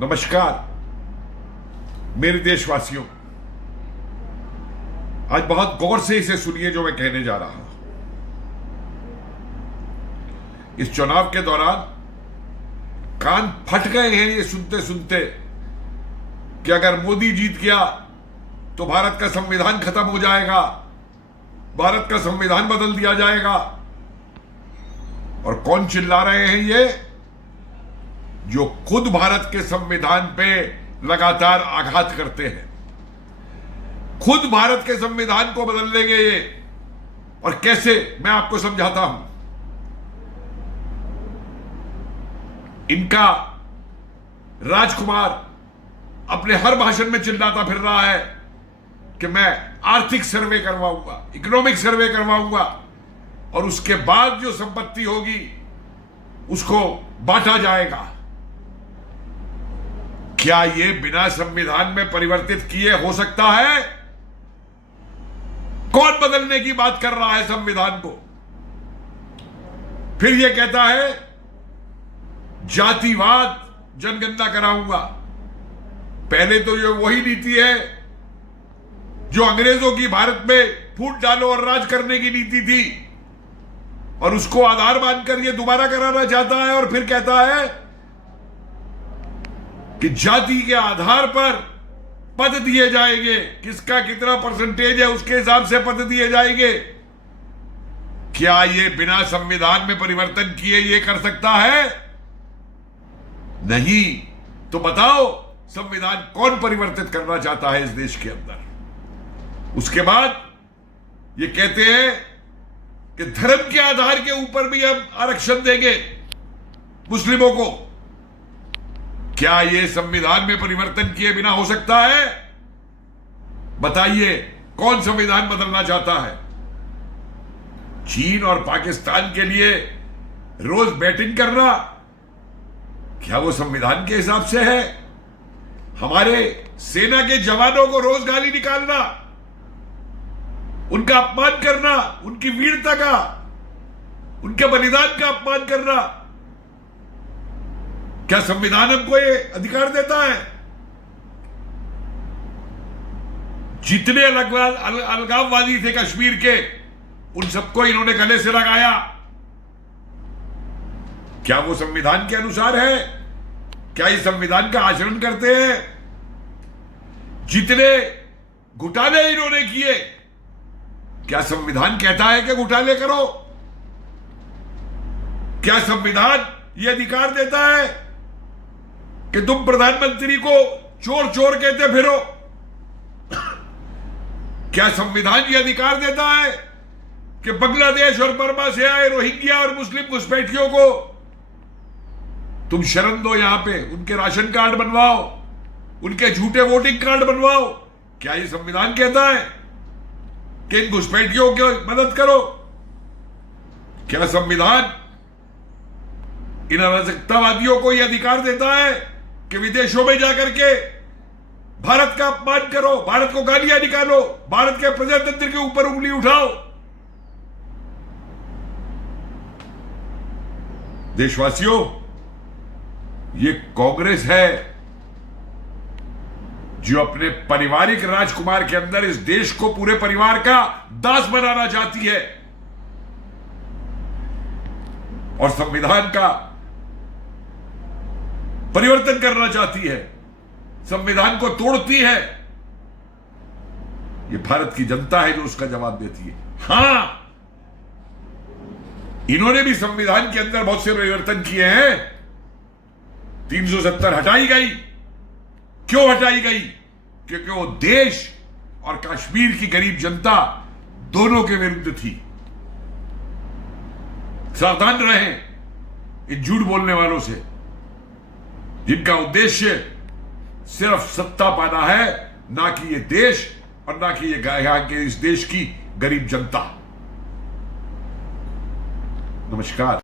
नमस्कार मेरे देशवासियों, आज बहुत गौर से इसे सुनिए जो मैं कहने जा रहा हूं। इस चुनाव के दौरान कान फट गए हैं ये सुनते सुनते कि अगर मोदी जीत गया तो भारत का संविधान खत्म हो जाएगा, भारत का संविधान बदल दिया जाएगा। और कौन चिल्ला रहे हैं ये? जो खुद भारत के संविधान पे लगातार आघात करते हैं, खुद भारत के संविधान को बदल देंगे ये। और कैसे, मैं आपको समझाता हूं। इनका राजकुमार अपने हर भाषण में चिल्लाता फिर रहा है कि मैं आर्थिक सर्वे करवाऊंगा, इकोनॉमिक सर्वे करवाऊंगा, और उसके बाद जो संपत्ति होगी उसको बांटा जाएगा। क्या ये बिना संविधान में परिवर्तित किए हो सकता है? कौन बदलने की बात कर रहा है संविधान को? फिर ये कहता है जातिवाद जनगणना कराऊंगा। पहले तो ये वही नीति है जो अंग्रेजों की भारत में फूट डालो और राज करने की नीति थी, और उसको आधार मानकर ये दोबारा कराना चाहता है। और फिर कहता है कि जाति के आधार पर पद दिए जाएंगे, किसका कितना परसेंटेज है उसके हिसाब से पद दिए जाएंगे। क्या ये बिना संविधान में परिवर्तन किए ये कर सकता है? नहीं। तो बताओ संविधान कौन परिवर्तित करना चाहता है इस देश के अंदर? उसके बाद ये कहते हैं कि धर्म के आधार के ऊपर भी हम आरक्षण देंगे मुस्लिमों को। क्या यह संविधान में परिवर्तन किए बिना हो सकता है? बताइए कौन संविधान बदलना चाहता है? चीन और पाकिस्तान के लिए रोज बैटिंग करना, क्या वो संविधान के हिसाब से है? हमारे सेना के जवानों को रोज गाली निकालना, उनका अपमान करना, उनकी वीरता का, उनके बलिदान का अपमान करना, क्या संविधान हमको ये अधिकार देता है? जितने अलगाववादी थे कश्मीर के, उन सबको इन्होंने गले से लगाया। क्या वो संविधान के अनुसार है? क्या ये संविधान का आचरण करते हैं? जितने घोटाले इन्होंने किए, क्या संविधान कहता है कि घोटाले करो? क्या संविधान ये अधिकार देता है कि तुम प्रधानमंत्री को चोर चोर कहते फिरो? क्या संविधान ये अधिकार देता है कि बांग्लादेश और बर्मा से आए रोहिंग्या और मुस्लिम घुसपैठियों को तुम शरण दो, यहां पे उनके राशन कार्ड बनवाओ, उनके झूठे वोटिंग कार्ड बनवाओ? क्या ये संविधान कहता है कि इन घुसपैठियों की मदद करो? क्या संविधान इन अराजकतावादियों को यह अधिकार देता है कि विदेशों में जाकर के भारत का अपमान करो, भारत को गालियां निकालो, भारत के प्रजातंत्र के ऊपर उंगली उठाओ? देशवासियों, ये कांग्रेस है जो अपने पारिवारिक राजकुमार के अंदर इस देश को पूरे परिवार का दास बनाना चाहती है और संविधान का परिवर्तन करना चाहती है, संविधान को तोड़ती है। ये भारत की जनता है जो उसका जवाब देती है। हां, इन्होंने भी संविधान के अंदर बहुत से परिवर्तन किए हैं। 370 हटाई गई। क्यों हटाई गई? क्योंकि वो देश और कश्मीर की गरीब जनता दोनों के विरुद्ध थी। सावधान रहें इन झूठ बोलने वालों से, जिनका उद्देश्य सिर्फ सत्ता पाना है, ना कि ये देश और ना कि ये यहां के इस देश की गरीब जनता। नमस्कार।